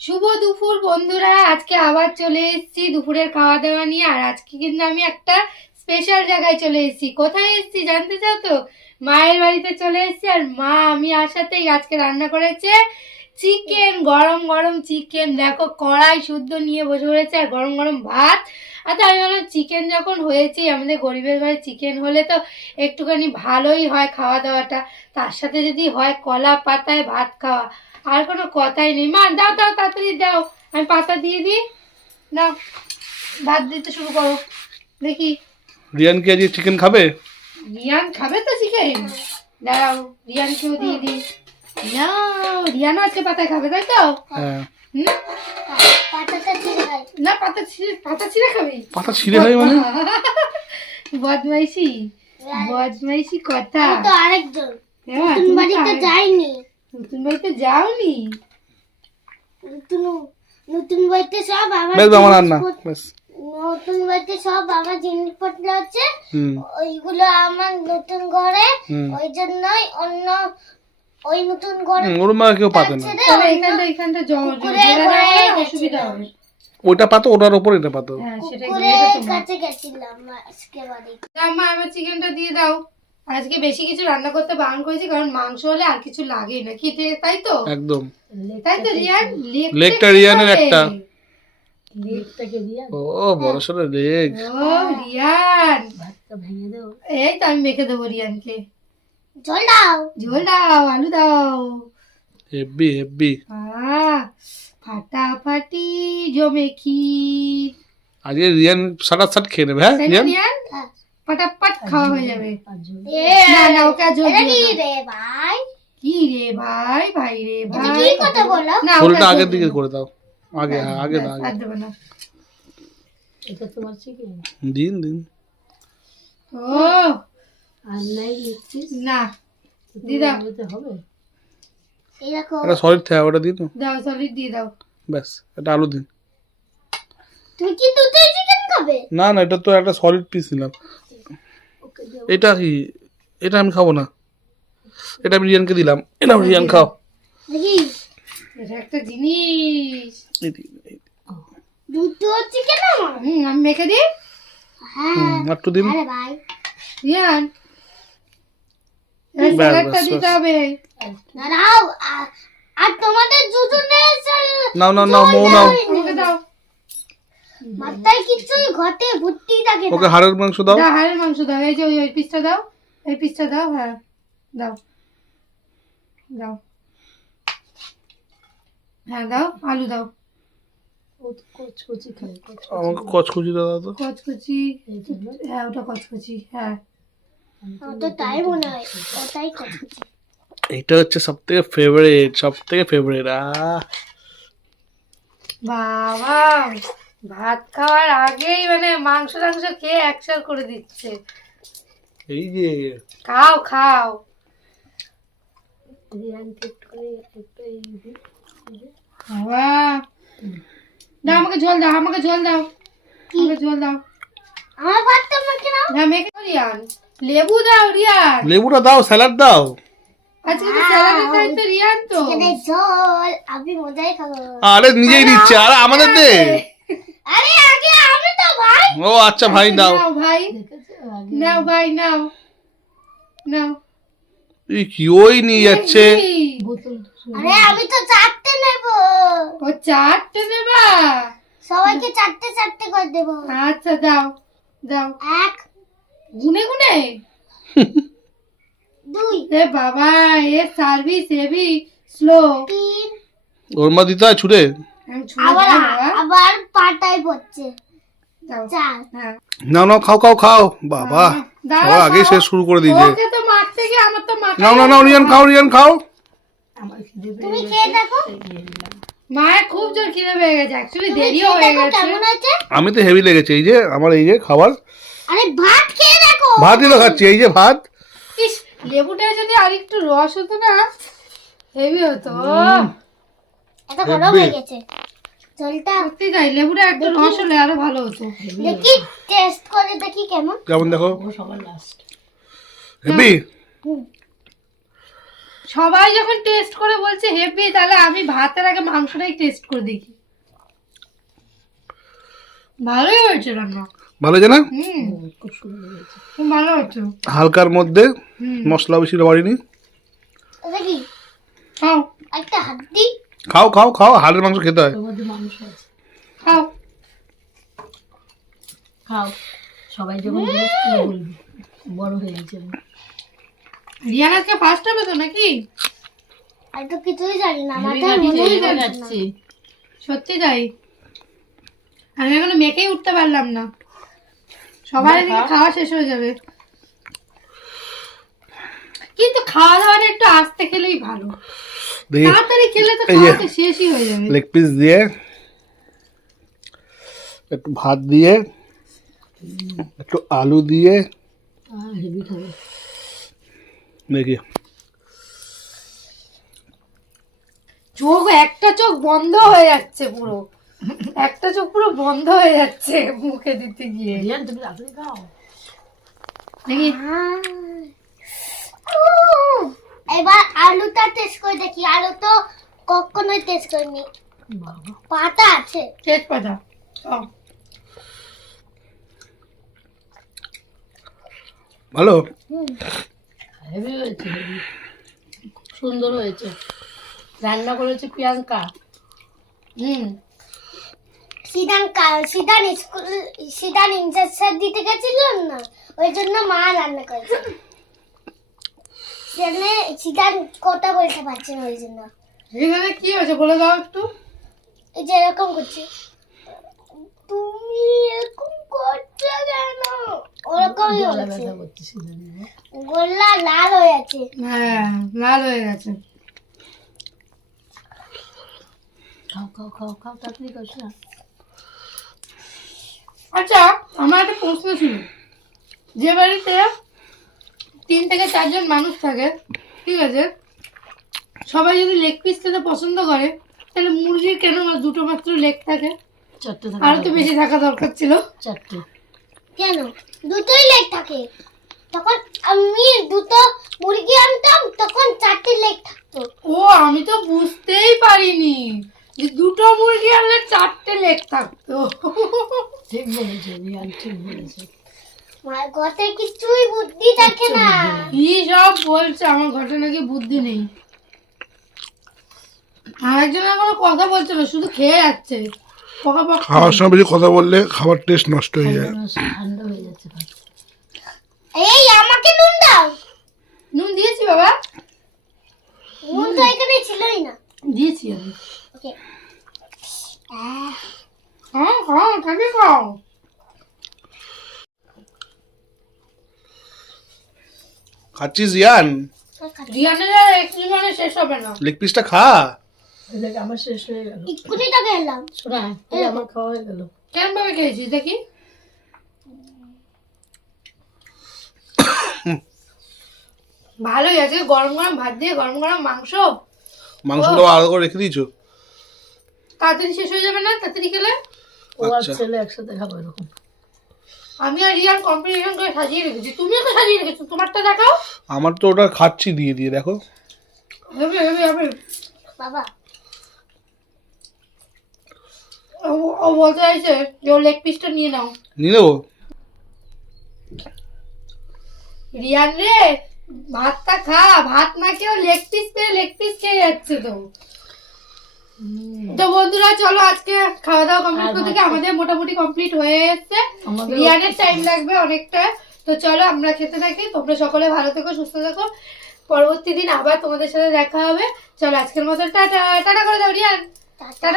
শুভ দুপুর বন্ধুরা, আজকে আবার চলে এসেছি দুপুরের খাওয়া দাওয়া নিয়ে। আর আজকে কিন্তু আমি একটা স্পেশাল জায়গায় চলে এসেছি। কোথায় এসেছি জানতে চাও তো? মায়ের বাড়িতে চলে এসেছি। আর মা আমি আসাতেই আজকে রান্না করেছে চিকেন, গরম গরম চিকেন। দেখো কড়াই শুদ্ধ নিয়ে বসে পড়েছে আর গরম গরম ভাত। আচ্ছা আমি বললাম চিকেন যখন হয়েছে, আমাদের গরিবের ঘরে চিকেন হলে তো একটুখানি ভালোই হয় খাওয়া দাওয়াটা, তার সাথে যদি হয় কলা পাতায় ভাত খাওয়া, আর কোনো কথাই নেই। মা দাও দাও তাড়াতাড়ি দাও, আমি পাতা দিয়ে দিই। দাও, ভাত দিতে শুরু করো দেখি। রিয়ান কি আজকে চিকেন খাবে? রিয়ান খাবে তো চিকেন, দাঁড়াও রিয়ানকেও দিয়ে দিই। রিয়ানও আজকে পাতায় খাবে তাই তো? হ্যাঁ। না পাতা ছিঁড়ে খাবে। পাতা ছিঁড়ে খাবে মানে? বদমাইশি বদমাইশি কথা। আরেকজন নতুন বাড়িতে যাইনি। নতুন বাড়িতে যাওনি? নতুন বাড়িতে সব নতুন বাড়িতে সব আমার জিনিসপত্র আছে, ওইগুলো আমার নতুন ঘরে, ওই জন্যই অন্য ওই নতুন ঘরে ওর মা কেউ পাতে না। এখানটা অসুবিধা হবে। ওইটা পাতো, ওটার উপর এটা পাতো। হ্যাঁ সেটাই কাছে গেছিলাম আজকে বাড়ি। মা আমার চিকেনটা দিয়ে দাও। আজকে বেশি কিছু রান্না করতে বারণ করেছি, কারণ মাংস হলে আর কিছু লাগেই না খেতে, তাই তো? একদম তাই তো রিয়ান? লেগটা রিয়ানের একটা। লেগটাকে রিয়ান, ও বড় সরো লেগ। ও রিয়ান ভাতটা ভেঙে দাও। এই তো আমি মেখে দেবো রিয়ানকে। ঝোল দাও, ঝোল দাও, আলু দাও। Heavy heavy. ফাটাফাটি জমে ক্ষীর। আজকে রিয়ান সাট খেয়ে নেবে। হ্যাঁ রিয়ান, রিয়ান ফটাফট খাওয়া হয়ে যাবে। না না ওকে আর ঝোল দিও না। রে ভাই, কি রে ভাই, ভাই রে ভাই, কি কথা বলো? না ঝোলটা আগের দিকে করে দাও। আগে হ্যাঁ আগে দাও, আগে দেবে না। এটা তোমার চিকেন? দিন দিন। ও আর নাই লিখছিস না, দিদা হবে। এই দেখো, এটা সলিড থাকে, ওটা দিন। দাও সলিড দিয়ে দাও। ব্যাস, এটা আলু দিন। তুমি কি দুটো চিকেন খাবে? না না, এটা তো একটা সলিড পিস নিলাম। এটা কি? এটা আমি খাবো না, এটা আমি রিয়ানকে দিলাম। এটা রিয়ান খাও। দেখি এটা একটা জিনিস। দুটো চিকেন আমার। আমি মেখে দিই। হ্যাঁ একটু দিন। আরে ভাই রিয়ান এই স্যালাডটা দিতে হবে। দাঁড়াও, আর তোমাদের দুজনের নাও নাও নাও, মৌ নাও। ওকে দাও। মাথায় কিছুই ঘটে ভর্তি থাকে ওকে হাড়ের মাংস দাও। দাও হাড়ের মাংস দাও। এই যে ওই পিসটা দাও, এই পিসটা দাও। হ্যাঁ দাও দাও। হ্যাঁ দাও, আলু দাও। কচকচি খাই, আমাকে কচকচি দাও তো। কচকচি। হ্যাঁ ওটা কচকচি। হ্যাঁ তো তাই মনে হয়, ওটাই কথা। এটা হচ্ছে সব থেকে ফেভারিট, সব থেকে ফেভারিট। বাবা ভাত খাওয়ার আগেই মানে মাংস টাংস খেয়ে একসার করে দিচ্ছে। এই যে খাও খাও। বাবা দাও আমাকে ঝোল দাও, আমাকে ঝোল দাও, আমাকে ঝোল দাও। আমার ভাতটা আমাকে নাও। না মেখে দাও রিয়ান। লেবু দাও রিয়ান। লেবুটা দাও, স্যালাড দাও। আজকে তো স্যালাডের দায়িত্ব রিয়ান তো। চিকেনের ঝোল আমি মজাই খাবো। আরে নিজেই দিচ্ছে, আর আমাদের দে। আরে আগে আমি তো ভাই। ও আচ্ছা ভাই দাও। নাও ভাই, নাও ভাই, নাও নাও। এই কি ওই নিয়ে যাচ্ছে? আরে আমি তো চারটে নেব। ও চারটে নেবা? সবাইকে চারটে চারটে করে দেব। আচ্ছা দাও দাও। এক, গুনে গুনে। দুই, এ বাবা এ সার্ভিস হেভি স্লো। তিন, ওর মা দিতে হয় ছুড়ে। আবার আবার পাটায় পড়ছে। চার। হ্যাঁ নাও নাও, খাও খাও খাও। বাবা সবার আগে শেষ শুরু করে দিয়েছে। ওকে তো মারতে গিয়ে আমার তো মাথা। নাও নাও নাও, রিয়ান খাও, রিয়ান খাও। তুমি খেয়ে দেখো। মায়ের খুব জোর খিদে পেয়ে গেছে, অ্যাকচুয়ালি দেরিও হয়ে গেছে। কেমন আছে? আমি তো হেভি লেগেছে। এই যে আমার এই যে খাবার, আরে ভাত খেয়ে দেখো। ভাতই তো খাচ্ছি। এই যে ভাত। ইস লেবুটা যদি আরেকটু রস হতো না হেভি হতো। এটা গরম হয়ে গেছে। ঝোলটা সত্যি তাই, লেবুটা একটু রস হলে আরো ভালো হতো। দেখি টেস্ট করে দেখি কেমন। কেমন দেখো? হেভি। সবাই যখন টেস্ট করে বলছে হেভি, তাহলে আমি ভাতের আগে মাংসটাই টেস্ট করে দেখি। ভালোই হয়েছে রান্না। ভালো হয়েছে না? খুব সুন্দর হয়েছে, খুব ভালো হয়েছে। হালকার মধ্যে, মশলা বেশি বাড়িনি। এটা কি খাও একটা হাড্ডি? খাও খাও খাও, হাড়ের মাংস খেতে হয়। খাও খাও, সবাই যখন জিজ্ঞেস করে বলবি বড় হয়ে গেছে। রিয়ান আজকে ফার্স্ট হবে তো নাকি? আমি তো কিছুই জানি না, হেভি মাথায় গাড়ি মনেই চলে যাচ্ছে না। যাচ্ছে। সত্যি তাই, আমি এখনো মেখেই উঠতে পারলাম না। সবার এদিকে খাওয়া শেষ হয়ে যাবে, কিন্তু খাওয়া দাওয়াটা একটু আস্তে খেলেই ভালো। দেখি তাড়াতাড়ি খেলে তো এই যে খাওয়াটা শেষই হয়ে যাবে। লেগ পিস দিয়ে, একটু ভাত দিয়ে, একটু আলু দিয়ে, হেভি খাবে। দেখি চোখ, একটা চোখ বন্ধ হয়ে যাচ্ছে পুরো, একটা চোখ পুরো বন্ধ হয়ে যাচ্ছে মুখে দিতে গিয়ে। রিয়ান তুমি রাত্রে খাও। দেখি এবার আলুটা টেস্ট করে দেখি। আলু তো কখনোই টেস্ট করিনি। বাবা পাতা আছে। তেজপাতা। খাও। ভালো। হেভি হয়েছে, হেভি সুন্দর হয়েছে। রান্না করেছে প্রিয়াঙ্কা। সিদান ইনজেকশন দিতে গেছিল না, ওই জন্য মা রান্না করেছে। সেখানে সিদান কথা বলতে পারছে না, ওই জন্য। এখানে কি হয়েছে বলে দাও একটু। এই যে এরকম করছে, তুমি এরকম করছো কেন, ওরকমই গলা হচ্ছে। ব্যথা করছে সিদ্ধান্ত। গলা লাল হয়ে আছে। হ্যাঁ, লাল হয়ে গেছে। খাও খাও খাও খাও, তাড়াতাড়ি খাও না। আচ্ছা, আমার একটা প্রশ্ন ছিল। যে বাড়িতে 3 থেকে 4 জন মানুষ থাকে, ঠিক আছে, সবাই যদি লেগ পিস খেতে পছন্দ করে, তাহলে মুরগির কেন দুটো মাত্র লেগ থাকে? চারটে আর তো থাকে, বেশি থাকা দরকার ছিল। চারটে। কেন দুটোই লেগ থাকে? তখন আমি দুটো মুরগি আনতাম, তখন 4টে লেগ থাকতো। ও, আমি তো বুঝতেই পারিনি যে দুটো মুরগি আনলে 4টে লেগ থাকতো। ঠিক বলেছে রিয়ান, ঠিক বলেছে। আমার ঘরে কিছুই বুদ্ধি থাকে না। কি সব বলছে, আমার ঘটনা নাকি বুদ্ধি নেই। আরেকজন কোনো কথা বলছে না, শুধু খেয়ে যাচ্ছে। পকাপক খাওয়ার সময় বেশি কথা বললে খাবার টেস্ট নষ্ট হয়ে যায়। ঠান্ডা হয়ে যাচ্ছে ভাত। এই আমাকে নুন দাও। নুন দিয়েছি বাবা, নুন তো এখানে ছিলই না। দিয়েছি আমি। ওকে, হ্যাঁ খাও, খাবি খাও। খাচ্ছিস ইয়ান? রিয়ানের আর এক্সিমানে শেষ হবে না। লেগ পিসটা খা। এই দেখ আমার শেষ হয়ে গেল। এক্ষুনি তো গেলাম। শোনা, এই আমার খাওয়া হয়ে গেল। কেমন ভাবে খেয়েছিস দেখি? ভালোই আছে, গরম গরম ভাত দিয়ে গরম গরম মাংস। মাংসগুলো আলাদা করে রেখে দিয়েছো? তাড়াতাড়ি শেষ হয়ে যাবে না তাড়াতাড়ি খেলে? ও আর আচ্ছা। ছেলে একসাথে খাবো এরকম। আমি আর রিয়ান কম্পিটিশন করে সাজিয়ে রেখেছি, তুমিও তো সাজিয়ে রেখেছো, তোমারটা দেখাও। আমার তো ওটা খাচ্ছি দিয়ে দিয়ে, দেখো। হবে হবে হবে। বাবা, ও বলতে চাইছে যে ও লেগ পিসটা নিয়ে নাও। নিয়ে নেবো। রিয়ান রে, ভাতটা খা, ভাত না খেয়েও লেগ পিস পেয়ে লেগ পিস খেয়ে যাচ্ছে তো। তো বন্ধুরা চলো আজকে খাওয়া দাওয়া কমপ্লিট করতে গিয়ে আমাদের মোটামুটি কমপ্লিট হয়ে এসছে। আমাদের রিয়ানের টাইম লাগবে অনেকটা। তো চলো আমরা খেতে থাকি, তোমরা সকলে ভালো থেকো, সুস্থ থেকো। পরবর্তী দিন আবার তোমাদের সাথে দেখা হবে। চলো আজকের মতো টাটা। টাটা করে দাও রিয়ান, টাটা।